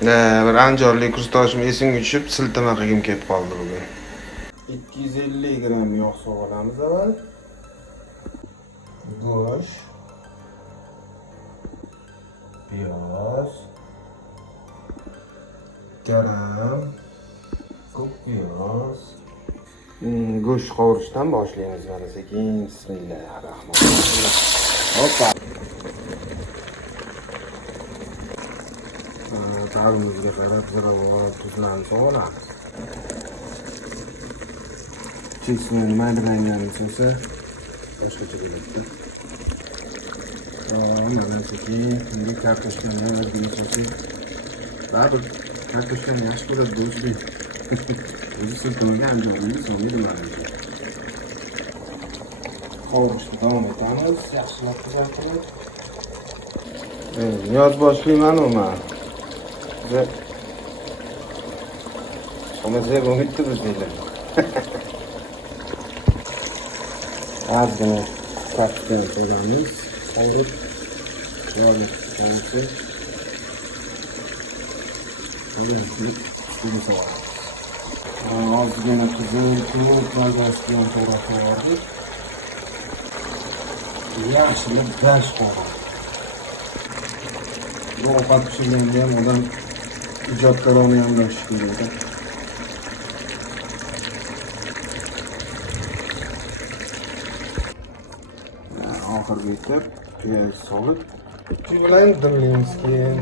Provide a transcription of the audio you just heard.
Bir anjorli kursdoshim esimga tushib, siltama qilgim kelib qoldi bugun. 250 gram yog' sog'olamiz avval. Go'sht. Piyoz. Garam. Ko'k piyoz. Go'sht qovurishdan boshlaymiz mana sekin. Bismillahirrohmanirrohim. Hoppa. Ta'bimizga qarab ziravor, tuzlarni solamiz. Chesni maydalanganini solsa boshqacha bo'ladi. Mana sekin endi kartoshkani o'zini solsak. Baribir kartoshkani yaxshi ko'radi do'stlik. O'zi siltamagan anjorni solmaydi mana. Qovurishni davom etamiz. Yaxshilab qizartirib. Niyoz boshlayman men. Ama size bu bitti bizimle. Azgın tatlı koyalım. Kavurup şöyle kavurup bunu savarız. Azgın kızıl çok başlayan tarafı vardı. Yaşlı 5 para. Bu okat pişirdiğim adam icatlar olmayanlar çıkıyor. Ahir bitib, piyoz solib, shu bilan dimlaymiz keyin.